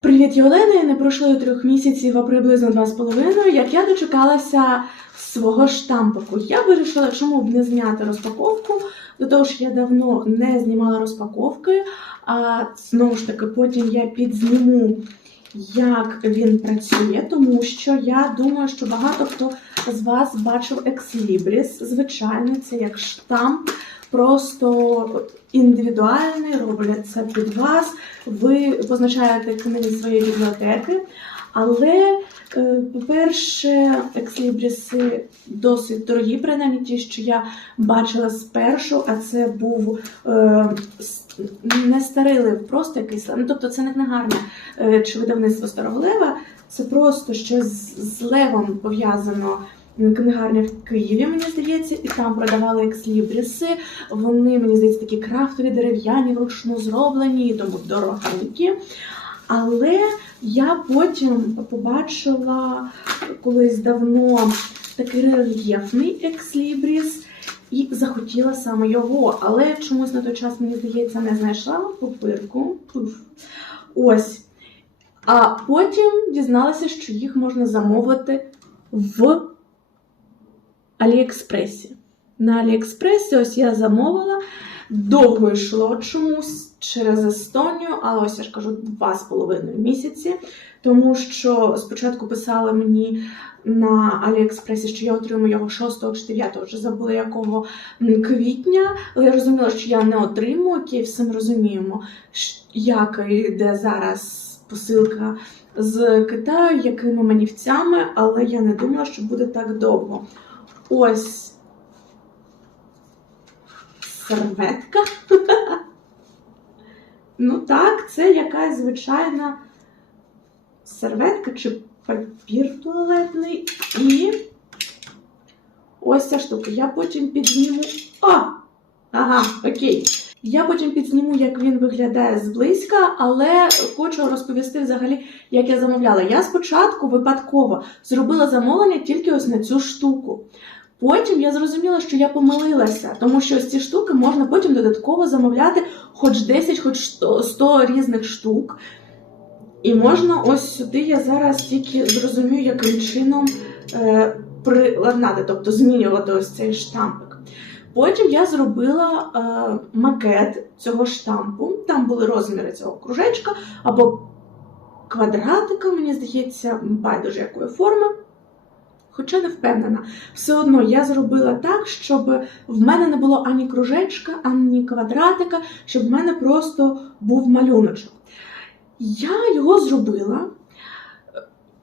Привіт, Єлена. Не пройшло трьох місяців, а приблизно два з половиною, як я дочекалася свого штампику. Я вирішила, чому б не зняти розпаковку. До того ж, я давно не знімала розпаковки, а знову ж таки, потім я підзніму, як він працює, тому що я думаю, що багато хто з вас бачив Екслібріс. Звичайно, це як штамп, просто індивідуальний, роблять це під вас. Ви позначаєте книги своєї бібліотеки. Але, е, по-перше, екслібріси досить дорогі, принаймні ті, що я бачила спершу, а це був е, не старий лев, просто якийсь. Ну, тобто це не книгарня е, чи видавництво старого лева, це просто щось з левом пов'язано. Книгарня в Києві, мені здається, і там продавали екслібріси. Вони, мені здається, такі крафтові, дерев'яні, вручну зроблені, тому дорогенькі. Але я потім побачила колись давно такий рельєфний екслібріс і захотіла саме його. Але чомусь на той час, мені здається, не знайшла пупирку. Ось. А потім дізналася, що їх можна замовити в Аліекспресі. На Аліекспресі ось я замовила. Довго йшло чомусь через Естонію, але ось я ж кажу, два з половиною місяці. Тому що спочатку писали мені на Аліекспресі, що я отримаю його 6 чи 9, вже забула якого квітня. Але я розуміла, що я не отримую, все ми розуміємо, як йде зараз посилка з Китаю, якими манівцями, але я не думала, що буде так довго. Ось серветка. Ну так, це якась звичайна серветка чи папір туалетний. І ось ця штука. Я потім підзніму. О! Ага, окей. Я потім підзніму, як він виглядає зблизька, але хочу розповісти взагалі, як я замовляла. Я спочатку випадково зробила замовлення тільки ось на цю штуку. Потім я зрозуміла, що я помилилася, тому що ці штуки можна потім додатково замовляти хоч 10, хоч 100, 100 різних штук. І можна ось сюди я зараз тільки зрозумію, яким чином е, приладнати, тобто змінювати ось цей штампик. Потім я зробила е, макет цього штампу. Там були розміри цього кружечка або квадратика, мені здається, байдуже якої форми. Хоча не впевнена. Все одно я зробила так, щоб в мене не було ані кружечка, ані квадратика, щоб в мене просто був малюночок. Я його зробила,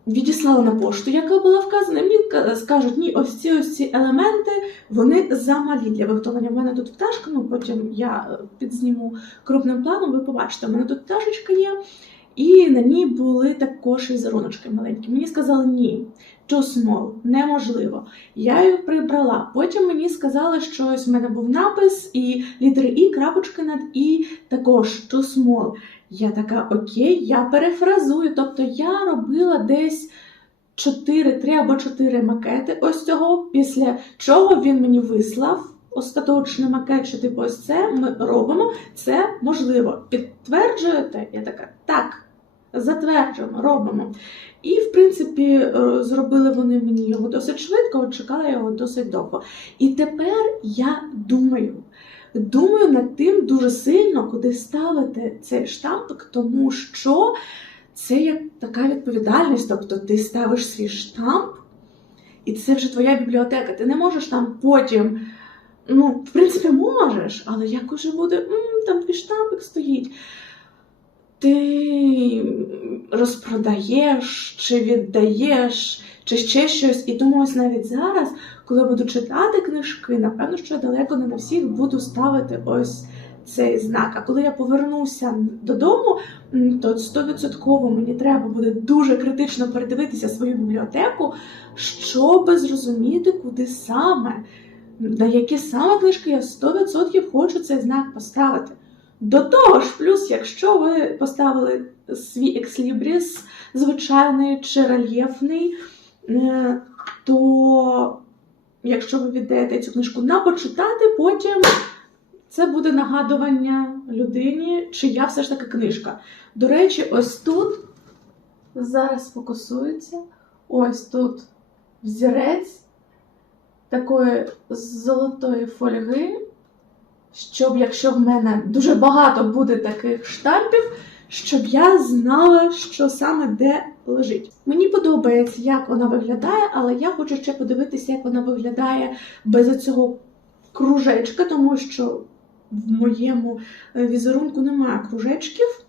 відіслала на пошту, яка була вказана. Мені скажуть, ні, ось ці ось ці елементи вони замалі для виготовлення. В мене тут пташка, ну потім я е, підзніму крупним планом, ви побачите, в мене тут пташечка є. І на ній були також візеруночки маленькі. Мені сказали ні, small, неможливо. Я її прибрала. Потім мені сказали, що ось в мене був напис і літери І, крапочки над І також small. Я така, окей, я перефразую. Тобто я робила десь 4, 3 або 4 макети ось цього, після чого він мені вислав. Остаточний макет, що типу ось це ми робимо, це можливо. Підтверджуєте? Я така, так, затверджуємо, робимо. І, в принципі, е, зробили вони мені його досить швидко, от чекала його досить довго. І тепер я думаю, думаю над тим дуже сильно, куди ставити цей штампик, тому що це як така відповідальність. Тобто ти ставиш свій штамп, і це вже твоя бібліотека. Ти не можеш там потім. Ну, в принципі, можеш, але як уже буде, «М, там твій штампик стоїть. Ти розпродаєш, чи віддаєш, чи ще щось. І тому ось навіть зараз, коли буду читати книжки, напевно, що я далеко не на всіх буду ставити ось цей знак. А коли я повернуся додому, то 100% мені треба буде дуже критично передивитися свою бібліотеку, щоб зрозуміти, куди саме, на які саме книжки я 100% хочу цей знак поставити. До того ж, плюс, якщо ви поставили свій екслібріс звичайний чи рельєфний, е, то якщо ви віддаєте цю книжку на почитати, потім це буде нагадування людині, чия все ж таки книжка. До речі, ось тут Зараз фокусується. Ось тут взірець такої золотої фольги, щоб якщо в мене дуже багато буде таких штампів, щоб я знала, що саме де лежить. Мені подобається, як вона виглядає, але я хочу ще подивитися, як вона виглядає без цього кружечка, тому що в моєму е, візерунку немає кружечків.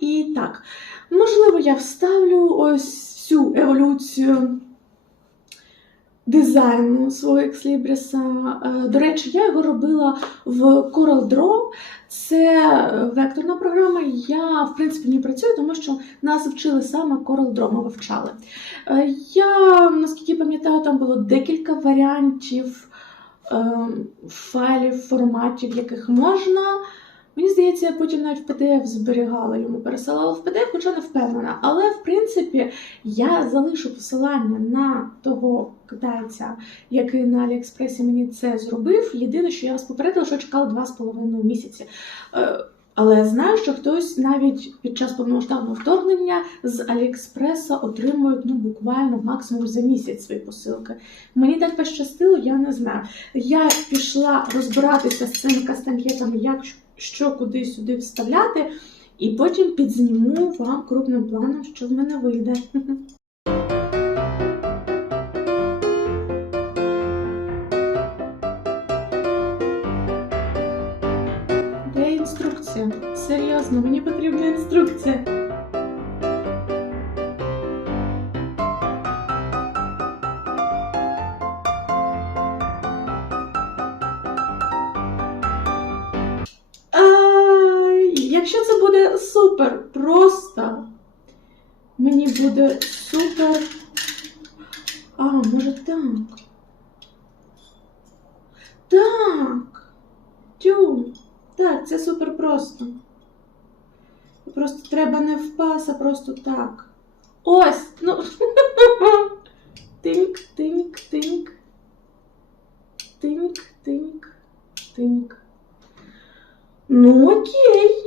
І так, можливо, я вставлю ось всю еволюцію дизайну свого ексслібріса. Е, До речі, я його робила в CorelDRAW. Це векторна програма. Я, в принципі, не працюю, тому що нас вчили саме CorelDRAW, ми вивчали. Е, Я, наскільки пам'ятаю, там було декілька варіантів е, файлів, форматів, яких можна. Мені здається, я потім навіть в PDF зберігала йому, пересилала в PDF, хоча не впевнена. Але в принципі я залишу посилання на того китайця, який на Аліекспресі мені це зробив. Єдине, що я вас попередила, що чекала два з половиною місяці. Е, Але я знаю, що хтось навіть під час повномасштабного вторгнення з Аліекспреса отримують ну буквально максимум за місяць свої посилки. Мені так пощастило, я не знаю. Я пішла розбиратися з цими кастаньєтами, як що куди сюди вставляти, і потім підзніму вам крупним планом, що в мене вийде. Де інструкція? Серйозно, мені потрібна інструкція. Супер просто, мені буде супер. А, може так. Так. Тю. Так, це супер просто. Просто треба не впас, а просто так. Ось! Ну. Тинк, тинк, тинк. Тинк, тинк, тинк. Ну, окей.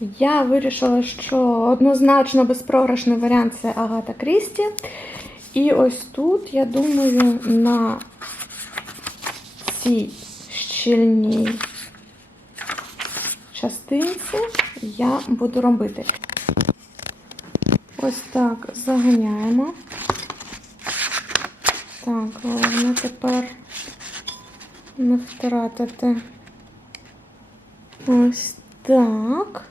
Я вирішила, що однозначно безпрограшний варіант це Агата Крісті. І ось тут, я думаю, на цій щільній частинці я буду робити. Ось так заганяємо. Так, головне тепер не втратити. Ось так.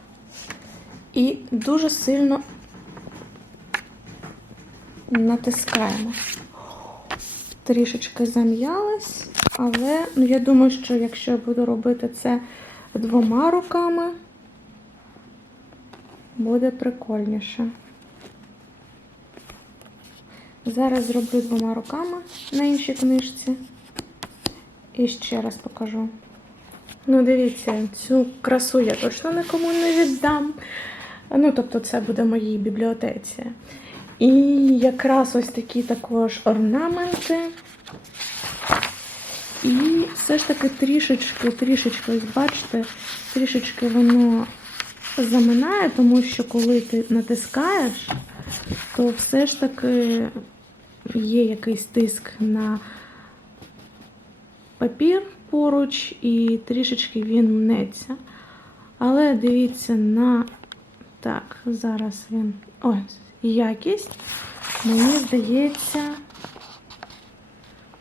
І дуже сильно натискаємо. Трішечки зам'ялась, але ну, я думаю, що якщо я буду робити це двома руками, буде прикольніше. Зараз зроблю двома руками на іншій книжці. І ще раз покажу. Ну, дивіться, цю красу я точно нікому не віддам. Ну, тобто, це буде моїй бібліотеці. І якраз ось такі також орнаменти. І все ж таки трішечки, трішечки, ось бачите, трішечки воно заминає, тому що коли ти натискаєш, то все ж таки є якийсь тиск на папір поруч і трішечки він мнеться. Але дивіться на так, зараз він. Ось, якість, мені здається,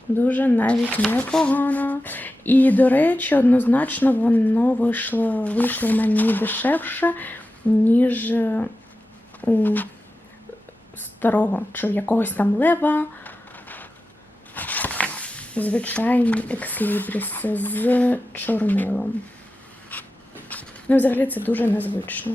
дуже навіть непогано. І, до речі, однозначно воно вийшло, вийшло мені дешевше, ніж у старого чи якогось там лева. Звичайні екслібріси з чорнилом. Ну, взагалі, це дуже незвично.